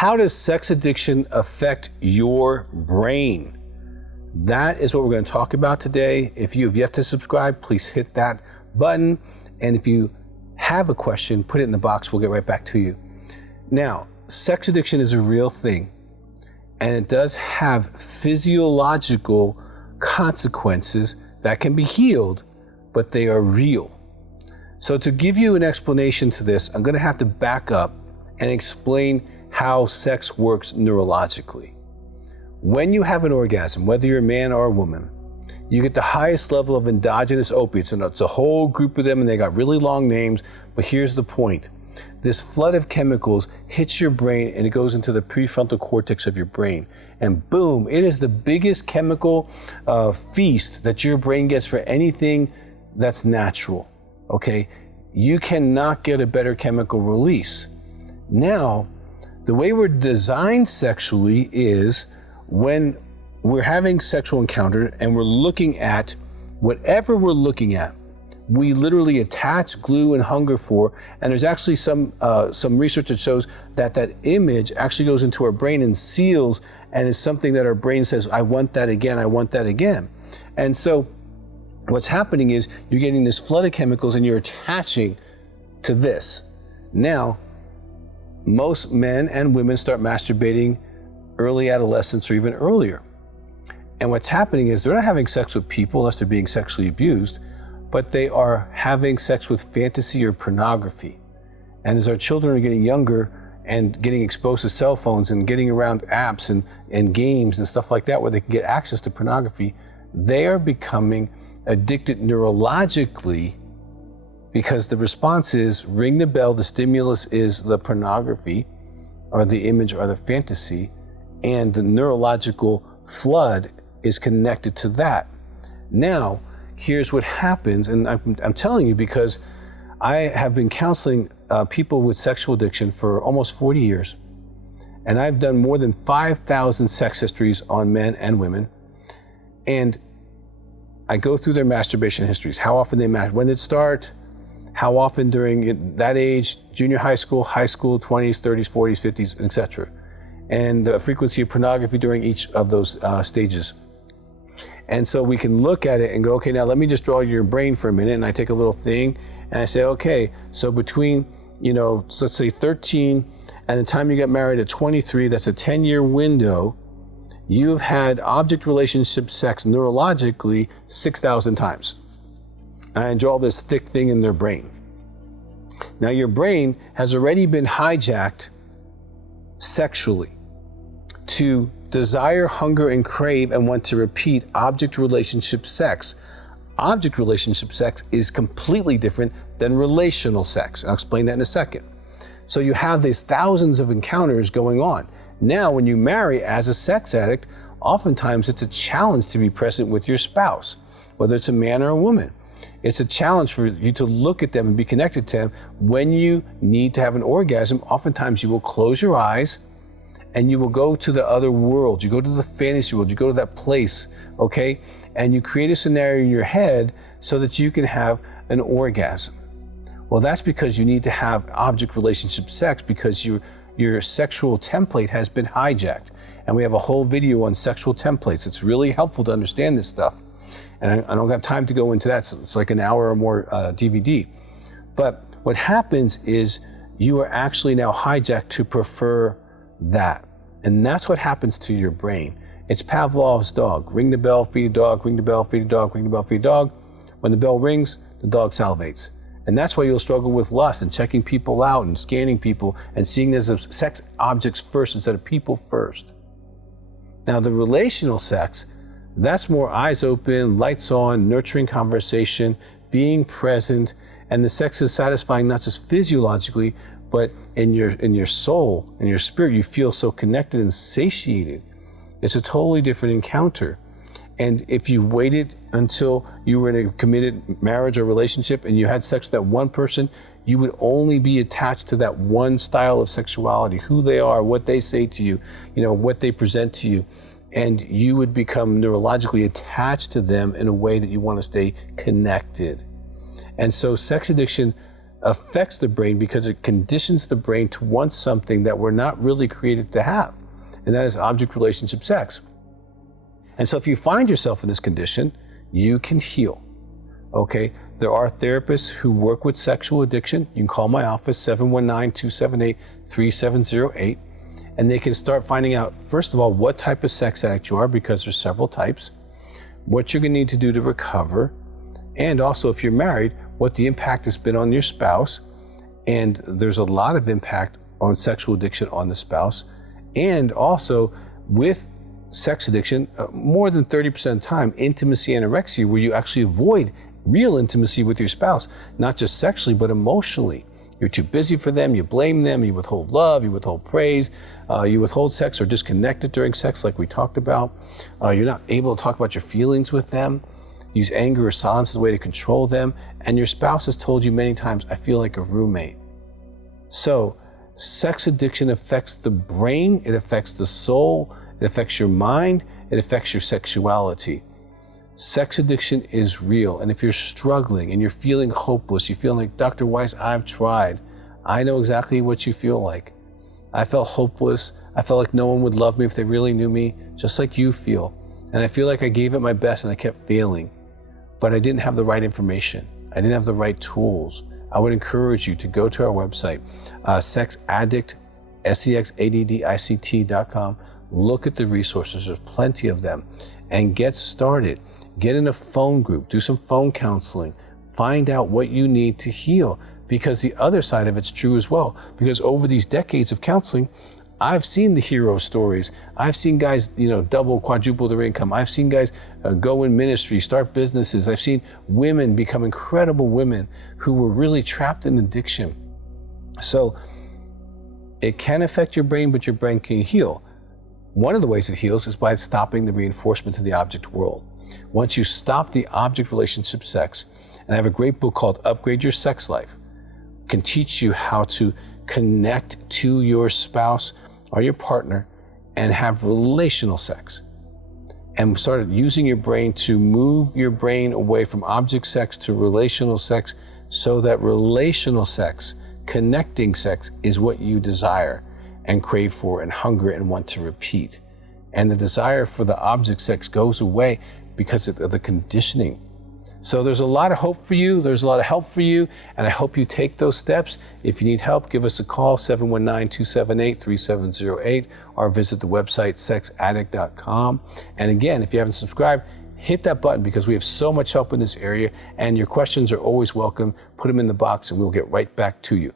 How does sex addiction affect your brain? That is what we're going to talk about today. If you have yet to subscribe, please hit that button. And if you have a question, put it in the box. We'll get right back to you. Now, sex addiction is a real thing, and it does have physiological consequences that can be healed, but they are real. So to give you an explanation to this, I'm going to have to back up and explain how sex works neurologically. When you have an orgasm, whether you're a man or a woman, you get the highest level of endogenous opiates, and it's a whole group of them, and they got really long names, but here's the point. This flood of chemicals hits your brain, and it goes into the prefrontal cortex of your brain, and boom, it is the biggest chemical feast that your brain gets for anything that's natural, okay? You cannot get a better chemical release. Now, the way we're designed sexually is when we're having sexual encounter and we're looking at whatever we're looking at, we literally attach, glue, and hunger for. And there's actually some research that shows that that image actually goes into our brain and seals, and is something that our brain says, I want that again, I want that again. And so what's happening is you're getting this flood of chemicals and you're attaching to this. Now, most men and women start masturbating early adolescence or even earlier. And what's happening is they're not having sex with people unless they're being sexually abused, but they are having sex with fantasy or pornography. And as our children are getting younger and getting exposed to cell phones and getting around apps and games and stuff like that where they can get access to pornography, they are becoming addicted neurologically, because the response is ring the bell, the stimulus is the pornography or the image or the fantasy, and the neurological flood is connected to that. Now, here's what happens, and I'm telling you because I have been counseling people with sexual addiction for almost 40 years, and I've done more than 5,000 sex histories on men and women, and I go through their masturbation histories, how often they masturbate, when it started, how often during that age, junior high school, 20s, 30s, 40s, 50s, etc. And the frequency of pornography during each of those stages. And so we can look at it and go, okay, now let me just draw your brain for a minute. And I take a little thing and I say, okay, so between, so let's say 13 and the time you got married at 23, that's a 10-year window. You've had object relationship sex neurologically 6,000 times. And I draw this thick thing in their brain. Now your brain has already been hijacked sexually to desire, hunger, and crave and want to repeat object relationship sex. Object relationship sex is completely different than relational sex. I'll explain that in a second. So you have these thousands of encounters going on. Now, when you marry as a sex addict, oftentimes it's a challenge to be present with your spouse, whether it's a man or a woman. It's a challenge for you to look at them and be connected to them. When you need to have an orgasm, oftentimes you will close your eyes and you will go to the other world. You go to the fantasy world, you go to that place, okay? And you create a scenario in your head so that you can have an orgasm. Well, that's because you need to have object relationship sex, because your sexual template has been hijacked. And we have a whole video on sexual templates. It's really helpful to understand this stuff. And I don't have time to go into that, so it's like an hour or more DVD. But what happens is you are actually now hijacked to prefer that. And that's what happens to your brain. It's Pavlov's dog. Ring the bell, feed a dog, ring the bell, feed a dog, ring the bell, feed a dog. When the bell rings, the dog salivates. And that's why you'll struggle with lust and checking people out and scanning people and seeing them as sex objects first instead of people first. Now, the relational sex, that's more eyes open, lights on, nurturing conversation, being present, and the sex is satisfying not just physiologically, but in your soul, in your spirit. You feel so connected and satiated. It's a totally different encounter. And if you waited until you were in a committed marriage or relationship and you had sex with that one person, you would only be attached to that one style of sexuality, who they are, what they say to you, what they present to you. And you would become neurologically attached to them in a way that you want to stay connected. And so sex addiction affects the brain because it conditions the brain to want something that we're not really created to have, and that is object relationship sex. And so if you find yourself in this condition, you can heal, okay? There are therapists who work with sexual addiction. You can call my office, 719-278-3708, and they can start finding out, first of all, what type of sex addict you are, because there's several types, what you're gonna need to do to recover, and also if you're married, what the impact has been on your spouse. And there's a lot of impact on sexual addiction on the spouse. And also with sex addiction, more than 30% of the time, intimacy anorexia, where you actually avoid real intimacy with your spouse, not just sexually, but emotionally. You're too busy for them, you blame them, you withhold love, you withhold praise, you withhold sex or disconnect it during sex like we talked about. You're not able to talk about your feelings with them. Use anger or silence as a way to control them. And your spouse has told you many times, I feel like a roommate. So sex addiction affects the brain, it affects the soul, it affects your mind, it affects your sexuality. Sex addiction is real. And if you're struggling and you're feeling hopeless, you feel like, Dr. Weiss, I've tried. I know exactly what you feel like. I felt hopeless. I felt like no one would love me if they really knew me, just like you feel. And I feel like I gave it my best and I kept failing. But I didn't have the right information. I didn't have the right tools. I would encourage you to go to our website, sexaddict, sexaddict.com. Look at the resources, there's plenty of them, and get started. Get in a phone group, do some phone counseling, find out what you need to heal, because the other side of it's true as well. Because over these decades of counseling, I've seen the hero stories. I've seen guys, double, quadruple their income. I've seen guys go in ministry, start businesses. I've seen women become incredible women who were really trapped in addiction. So it can affect your brain, but your brain can heal. One of the ways it heals is by stopping the reinforcement to the object world. Once you stop the object relationship sex, and I have a great book called Upgrade Your Sex Life, can teach you how to connect to your spouse or your partner and have relational sex. And started using your brain to move your brain away from object sex to relational sex, so that relational sex, connecting sex, is what you desire and crave for and hunger and want to repeat. And the desire for the object sex goes away because of the conditioning. So there's a lot of hope for you, there's a lot of help for you, and I hope you take those steps. If you need help, give us a call, 719-278-3708, or visit the website, sexaddict.com. And again, if you haven't subscribed, hit that button, because we have so much help in this area, and your questions are always welcome. Put them in the box and we'll get right back to you.